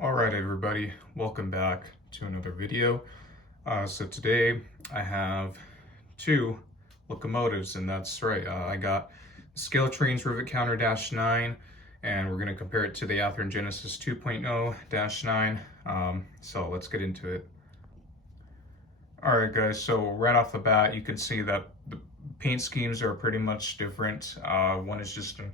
All right, everybody, welcome back to another video. So today I have two locomotives, and that's right, I got Scaletrains Rivet Counter -9, and we're going to compare it to the Athearn Genesis 2.0-9. So let's get into it. All right, guys, so right off the bat, you can see that the paint schemes are pretty much different. One is just an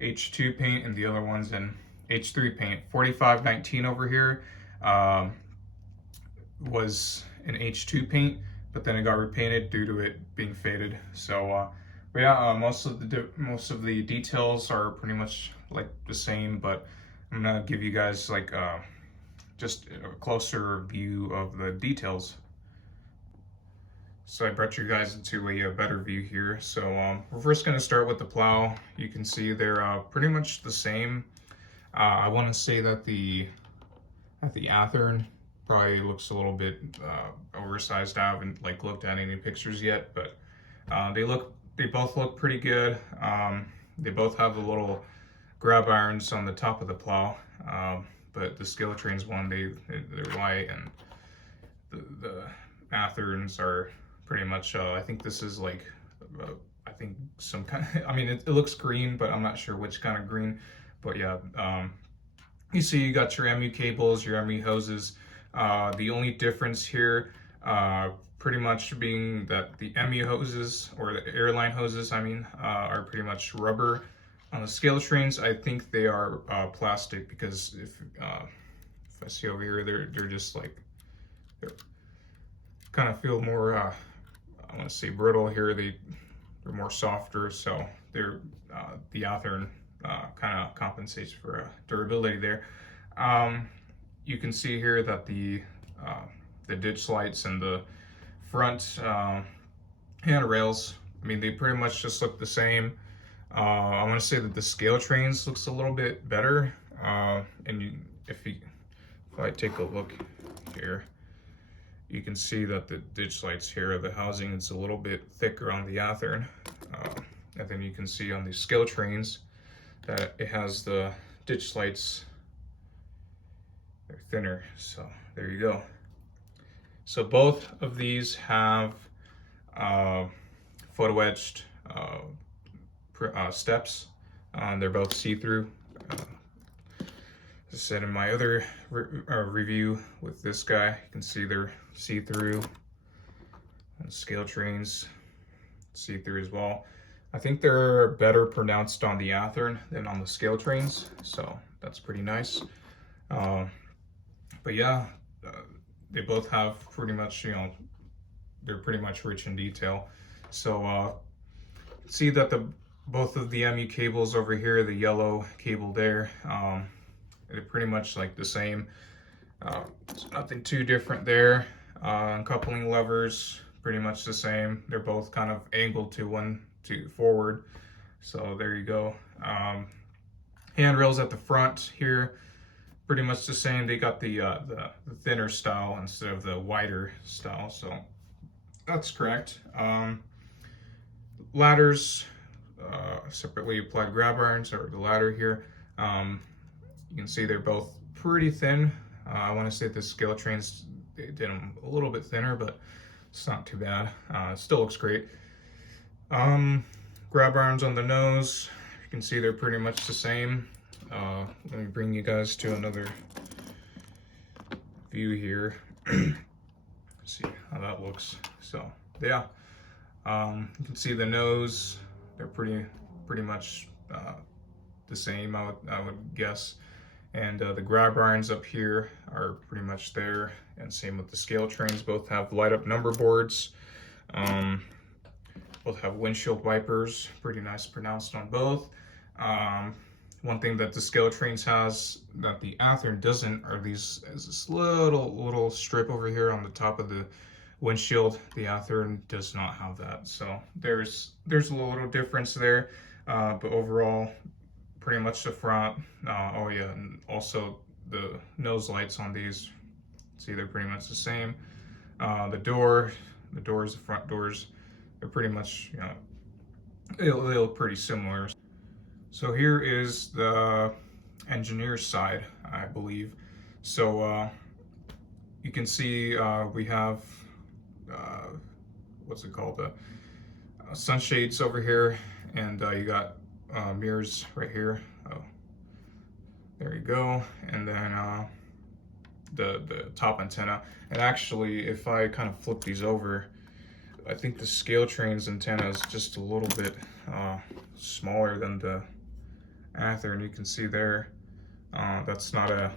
H2 paint, and the other one's an H3 paint. 4519 over here was an H2 paint, but then it got repainted due to it being faded. So, but yeah, most of the details are pretty much like the same, but I'm gonna give you guys like just a closer view of the details. So I brought you guys into a better view here. So we're first going to start with the plow. You can see they're pretty much the same. I want to say that the Athearn probably looks a little bit oversized. I haven't looked at any pictures yet, but they both look pretty good. They both have the little grab irons on the top of the plow, but the Scaletrains one they're white, and the Athearns are pretty much, I think this is I think some kind of, I mean, it looks green, but I'm not sure which kind of green. But yeah, you see you got your MU cables, your MU hoses. The only difference here, pretty much being that the MU hoses, or the airline hoses, I mean, are pretty much rubber. On the Scaletrains, I think they are plastic, because if I see over here, they're just they're kind of feel more, I want to say brittle here. They're more softer, so they're the Athearn kind of compensates for durability there. You can see here that the ditch lights and the front handrails, I mean, they pretty much just look the same. I want to say that the Scaletrains looks a little bit better, and if I take a look here, you can see that the ditch lights here, the housing is a little bit thicker on the Athearn. And then you can see on the Scaletrains that it has the ditch lights, they're thinner. So there you go. So both of these have photo etched steps. They're both see-through. As I said in my other review with this guy, you can see they're see-through. And Scaletrains see-through as well. I think they're better pronounced on the Athearn than on the Scaletrains, so that's pretty nice. But yeah, they both have pretty much, they're pretty much rich in detail. So see that both of the MU cables over here, the yellow cable there, they're pretty much like the same. There's nothing too different there. Coupling levers, pretty much the same. They're both kind of angled to forward. So there you go. Handrails at the front here, pretty much the same. They got the thinner style instead of the wider style. So that's correct. Ladders, separately applied grab irons, or the ladder here. You can see they're both pretty thin. I want to say the Scaletrains, they did them a little bit thinner, but it's not too bad. It still looks great. Grab irons on the nose, you can see they're pretty much the same. Let me bring you guys to another view here. See how that looks. So yeah, you can see the nose, they're pretty much the same, I would guess. And the grab irons up here are pretty much there, and same with the Scaletrains. Both have light up number boards. Both have windshield wipers, pretty nice pronounced on both. One thing that the Scaletrains has that the Athearn doesn't are is this little strip over here on the top of the windshield. The Athearn does not have that, so there's a little difference there, but overall, pretty much the front. Oh yeah, and also the nose lights on these, see, they're pretty much the same. The doors, the front doors, they're pretty much, they look pretty similar. So here is the engineer's side, I believe. So you can see we have what's it called, sunshades over here, and you got mirrors right here. Oh, there you go. And then the top antenna. And actually, if I kind of flip these over, I think the Scaletrains antenna is just a little bit smaller than the Athearn. You can see there, that's not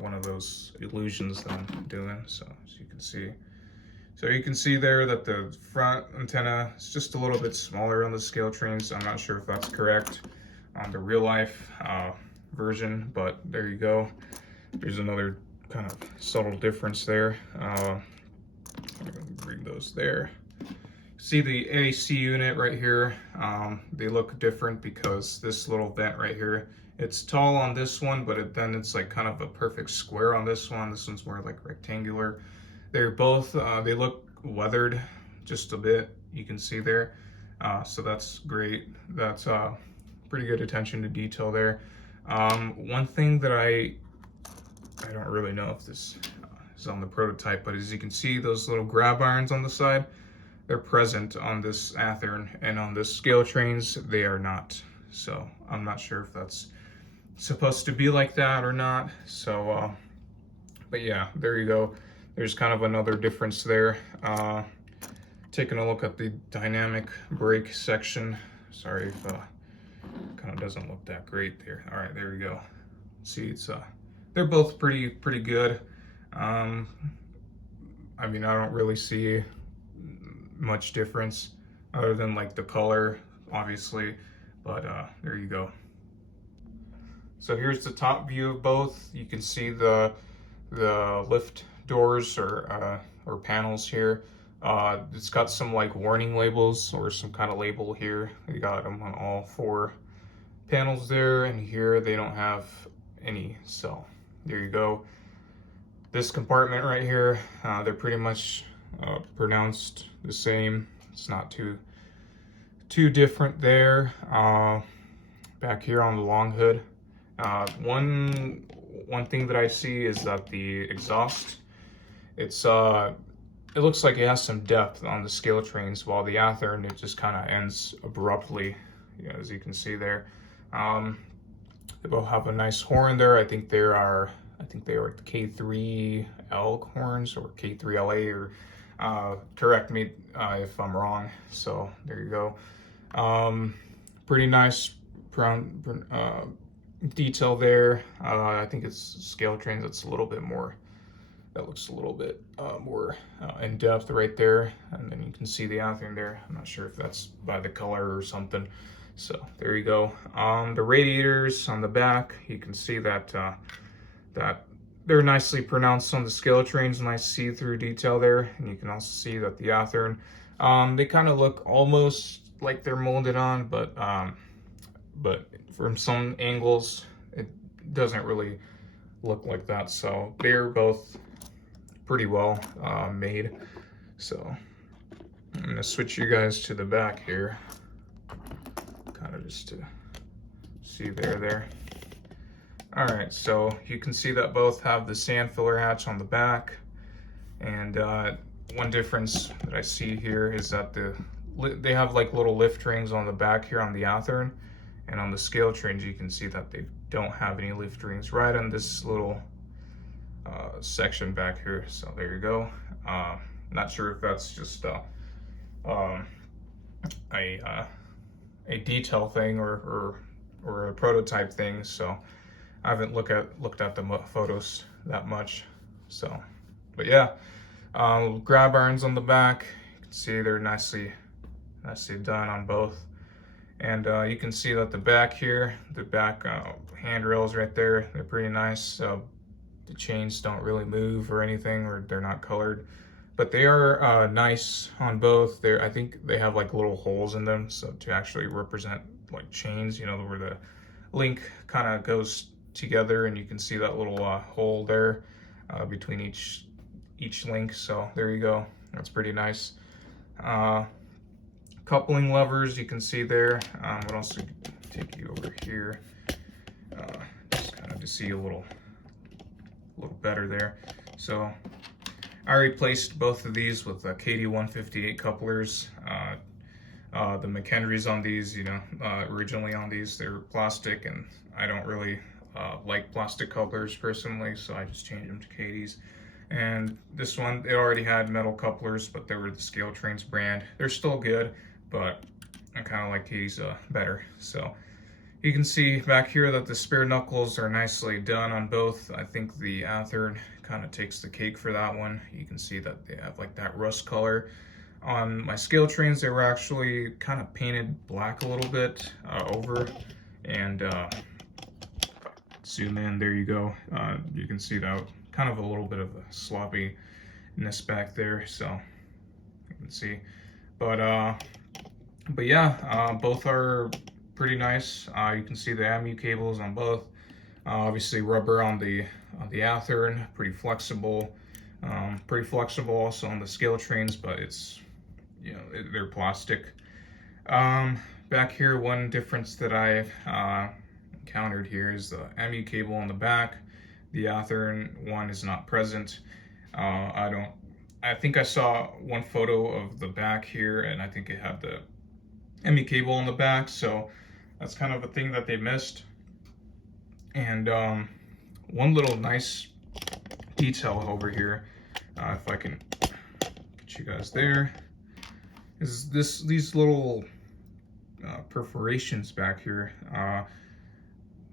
one of those illusions that I'm doing. So as you can see there that the front antenna is just a little bit smaller on the Scaletrains. I'm not sure if that's correct on the real life version, but there you go. There's another kind of subtle difference there. I'm gonna bring those there. See the AC unit right here, they look different because this little vent right here, it's tall on this one, but then it's like kind of a perfect square on this one. This one's more like rectangular. They're both, they look weathered just a bit, you can see there. So that's great. That's pretty good attention to detail there. One thing that I don't really know if this is on the prototype, but as you can see, those little grab irons on the side, they're present on this Athearn, and on the Scaletrains, they are not. So I'm not sure if that's supposed to be like that or not. So, but yeah, there you go. There's kind of another difference there. Taking a look at the dynamic brake section. Sorry if kind of doesn't look that great there. All right, there we go. See, it's they're both pretty good. I mean, I don't really see much difference other than like the color, obviously, but there you go. So here's the top view of both. You can see the lift doors or panels here. It's got some like warning labels or some kind of label here. You got them on all 4 panels there, and here they don't have any. So there you go. This compartment right here, they're pretty much pronounced the same. It's not too different there. Back here on the long hood, one thing that I see is that the exhaust, it looks like it has some depth on the Scaletrains, while the Athearn, it just kind of ends abruptly, as you can see there. They both have a nice horn there. I think they are K3L horns or K3LA, or correct me if I'm wrong. So there you go. Pretty nice detail there. I think it's Scaletrains that's a little bit more, that looks a little bit more in depth right there. And then you can see the Athearn there. I'm not sure if that's by the color or something. So there you go. The radiators on the back, you can see that that they're nicely pronounced on the Scaletrains, nice see-through detail there. And you can also see that the Athearn, they kind of look almost like they're molded on, but from some angles, it doesn't really look like that. So they're both pretty well made. So I'm gonna switch you guys to the back here, kind of just to see there. All right, so you can see that both have the sand filler hatch on the back, and one difference that I see here is that they have like little lift rings on the back here on the Athearn, and on the Scaletrains you can see that they don't have any lift rings right on this little section back here. So there you go. Not sure if that's just a detail thing or a prototype thing. So I haven't looked at the photos that much. So, but yeah, grab irons on the back. You can see they're nicely done on both. And you can see that the back here, the back handrails right there, they're pretty nice. The chains don't really move or anything, or they're not colored, but they are nice on both. I think they have like little holes in them, so to actually represent like chains, where the link kind of goes together, and you can see that little hole there between each link. So there you go. That's pretty nice. Coupling levers, you can see there. What else? Take you over here, just kind of to see a little a little better there. So I replaced both of these with KD158 couplers. The McHenrys on these, originally on these, they're plastic, and I don't really like plastic couplers personally, so I just changed them to KDs. And this one, they already had metal couplers, but they were the Scaletrains brand. They're still good, but I kind of like KDs better. So you can see back here that the spare knuckles are nicely done on both. I think the Athearn kind of takes the cake for that one. You can see that they have like that rust color. On my Scaletrains, they were actually kind of painted black a little bit over, and zoom in, there you go. You can see that kind of a little bit of a sloppiness back there, so you can see. But yeah, both are pretty nice. You can see the MU cables on both. Obviously rubber on the Athearn, pretty flexible. Pretty flexible also on the Scaletrains, but it's, they're plastic. Back here, one difference that I've encountered here is the MU cable on the back. The Athearn one is not present. I think I saw one photo of the back here, and I think it had the MU cable on the back, so that's kind of a thing that they missed. And one little nice detail over here, if I can get you guys there, is these little perforations back here.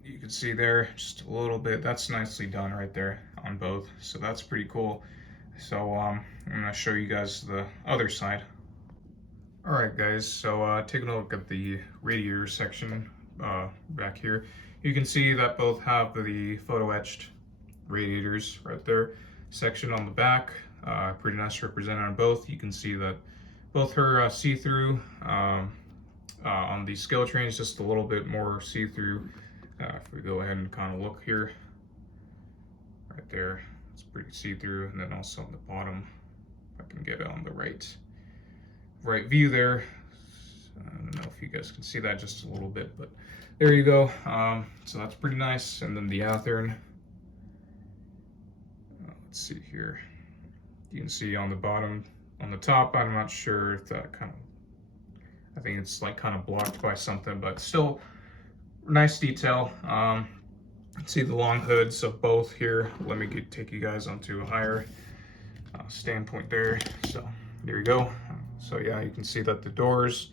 You can see there just a little bit. That's nicely done right there on both, so that's pretty cool. So I'm gonna show you guys the other side. All right, guys, so taking a look at the radiator section back here, you can see that both have the photo etched radiators right there. Section on the back, pretty nice represented on both. You can see that both are see-through. On the Scaletrains, just a little bit more see-through. If we go ahead and kind of look here, right there, it's pretty see-through. And then also on the bottom, if I can get it on the right view there. I don't know if you guys can see that just a little bit, but there you go. So that's pretty nice. And then the Athearn, let's see here. You can see on the bottom, on the top, I'm not sure if that I think it's like kind of blocked by something, but still nice detail. See the long hoods of both here. Let me take you guys onto a higher standpoint there. So there you go. So yeah, you can see that the doors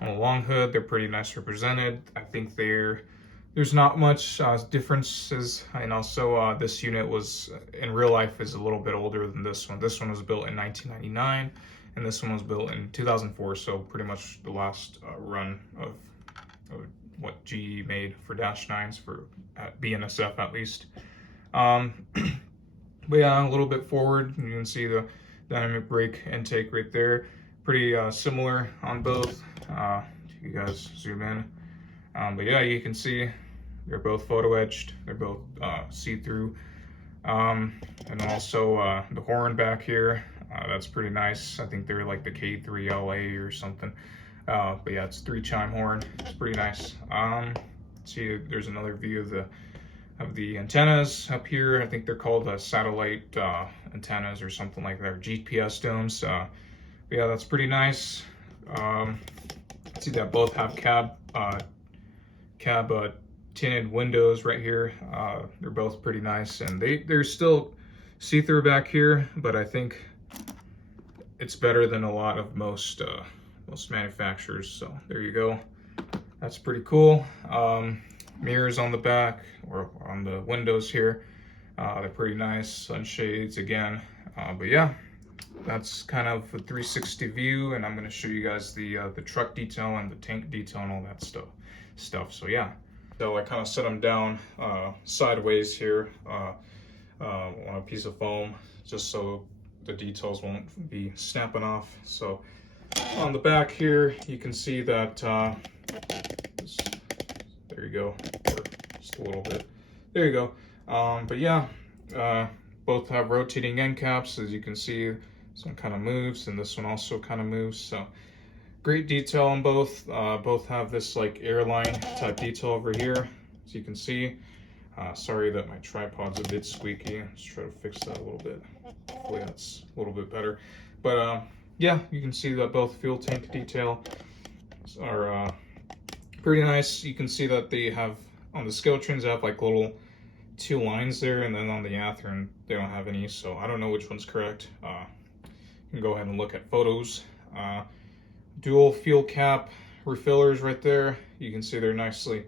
on the long hood, they're pretty nice represented. I think there's not much differences. And also this unit was, in real life, is a little bit older than this one. This one was built in 1999, and this one was built in 2004. So pretty much the last run of what GE made for Dash 9s, for at BNSF at least. But yeah, a little bit forward, you can see the dynamic brake intake right there. Pretty similar on both. You guys zoom in. But yeah, you can see they're both photo etched. They're both see-through. And also the horn back here, that's pretty nice. I think they're like the K3LA or something. But yeah, it's 3-chime horn. It's pretty nice. See, there's another view of the antennas up here. I think they're called satellite antennas or something like that, or GPS domes. But yeah, that's pretty nice. See that both have cab tinted windows right here. They're both pretty nice, and they're still see-through back here, but I think it's better than a lot of most manufacturers. So there you go. That's pretty cool. Mirrors on the back or on the windows here. They're pretty nice. Sunshades again. But yeah, that's kind of a 360 view, and I'm going to show you guys the truck detail and the tank detail and all that stuff. So yeah, so I kind of set them down sideways here on a piece of foam, just so the details won't be snapping off. So on the back here, you can see that there you go, just a little bit. There you go. But yeah, both have rotating end caps. As you can see, this one kind of moves, and this one also kind of moves. So great detail on both. Both have this like airline type detail over here, as you can see. Sorry that my tripod's a bit squeaky. Let's try to fix that a little bit. Hopefully that's a little bit better. But yeah, you can see that both fuel tank detail are pretty nice. You can see that they have, on the Scaletrains, they have like little 2 lines there, and then on the Athearn, they don't have any, so I don't know which one's correct. You can go ahead and look at photos. Dual fuel cap refillers right there. You can see they're nicely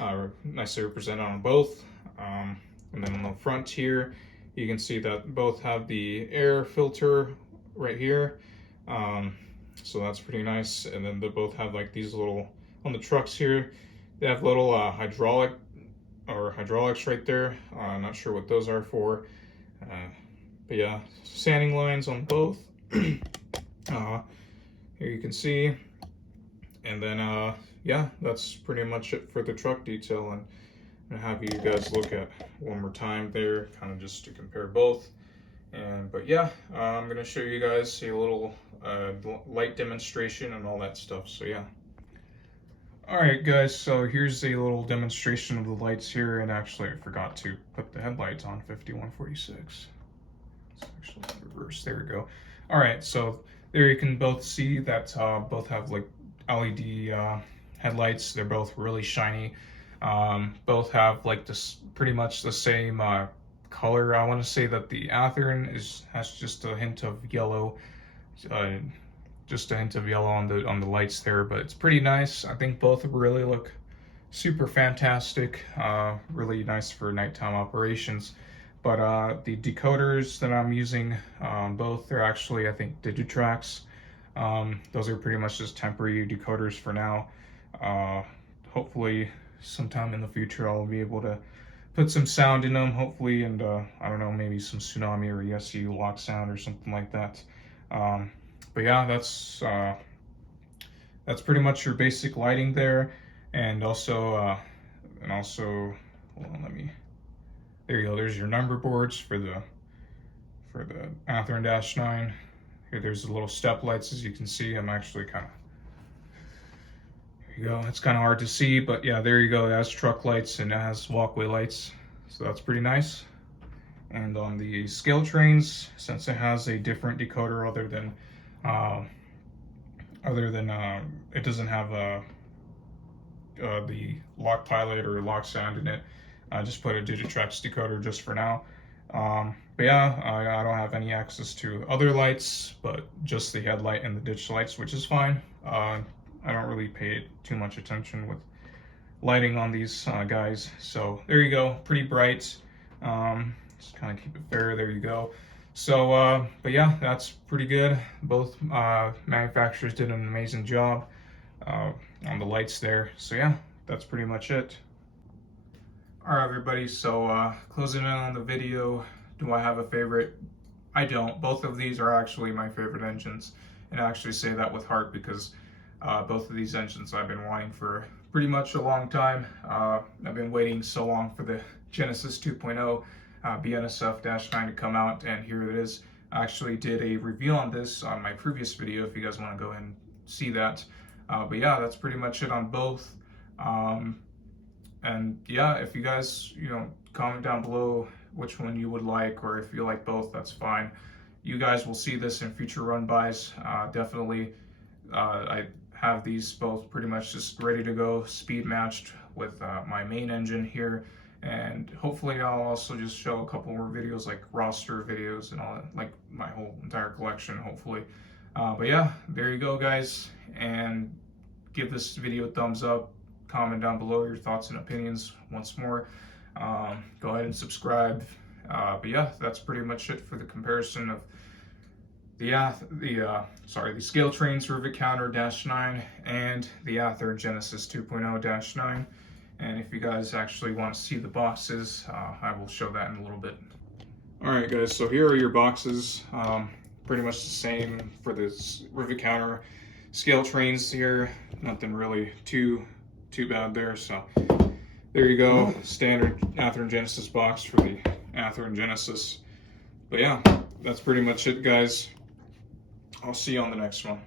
represented on both. And then on the front here, you can see that both have the air filter right here. So that's pretty nice. And then they both have like these little, on the trucks here, they have little hydraulics right there. I'm not sure what those are for. But yeah, sanding lines on both. Here you can see. And then yeah, that's pretty much it for the truck detail. And I'm gonna have you guys look at one more time there, kind of just to compare both. But yeah, I'm gonna show you guys a little light demonstration and all that stuff. So yeah. Alright guys, so here's a little demonstration of the lights here, and actually I forgot to put the headlights on 5146. It's actually in reverse, there we go. Alright, so there you can both see that both have like LED headlights. They're both really shiny. Both have like this pretty much the same color. I want to say that the Athearn has just a hint of yellow. Just a hint of yellow on the lights there, but it's pretty nice. I think both really look super fantastic, really nice for nighttime operations. But the decoders that I'm using, both are actually, I think, Digitrax. Those are pretty much just temporary decoders for now. Hopefully sometime in the future I'll be able to put some sound in them, hopefully, and I don't know, maybe some Tsunami or ESU lock sound or something like that. But yeah, that's pretty much your basic lighting there, and also hold on, there you go. There's your number boards for the Athearn -9. Here, there's the little step lights, as you can see. I'm actually there you go. It's kind of hard to see, but yeah, there you go. It has truck lights and it has walkway lights, so that's pretty nice. And on the Scaletrains, since it has a different decoder other than it doesn't have the lock pilot or lock sound in it, I just put a Digitrax decoder just for now. But yeah, I don't have any access to other lights, but just the headlight and the ditch lights, which is fine. I don't really pay too much attention with lighting on these guys. So there you go, pretty bright. Just kind of keep it fair, there you go. So, but yeah, that's pretty good. Both manufacturers did an amazing job on the lights there. So yeah, that's pretty much it. All right, everybody, so closing in on the video, do I have a favorite? I don't. Both of these are actually my favorite engines, and I actually say that with heart because both of these engines I've been wanting for pretty much a long time. I've been waiting so long for the Genesis 2.0 BNSF-9 to come out, and here it is. I actually did a review on this on my previous video if you guys want to go ahead and see that. But yeah, that's pretty much it on both. And yeah, if you guys, comment down below which one you would like, or if you like both, that's fine. You guys will see this in future run-bys. Definitely, I have these both pretty much just ready to go, speed matched with my main engine here. And hopefully I'll also just show a couple more videos, like roster videos and all that, like my whole entire collection, hopefully. But yeah, there you go, guys. And give this video a thumbs up. Comment down below your thoughts and opinions once more. Go ahead and subscribe. But yeah, that's pretty much it for the comparison of the Scaletrains Rivet Counter -9 and the Athearn Genesis 2.0 -9. And if you guys actually want to see the boxes, I will show that in a little bit. Alright guys, so here are your boxes. Pretty much the same for this Rivet Counter Scaletrains here. Nothing really too bad there. So there you go, standard Athearn Genesis box for the Athearn Genesis. But yeah, that's pretty much it, guys. I'll see you on the next one.